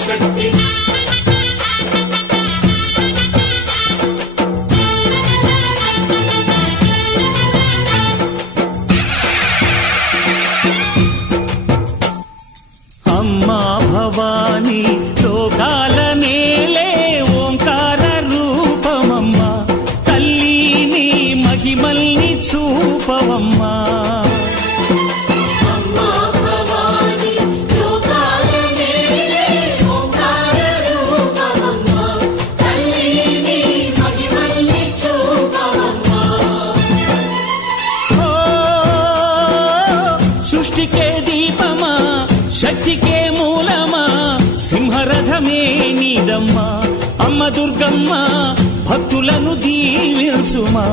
శక్తి అమ్మా భవానీ లోకాల నేలే ఓంకార రూపమమ్మా తల్లి నీ మహిమల్ని చూపవమ్మా సృష్టికే దీపమా శక్తికే మూలమా సింహరథమే నీదమ్మా అమ్మ దుర్గమ్మ భక్తులను దీవించుమా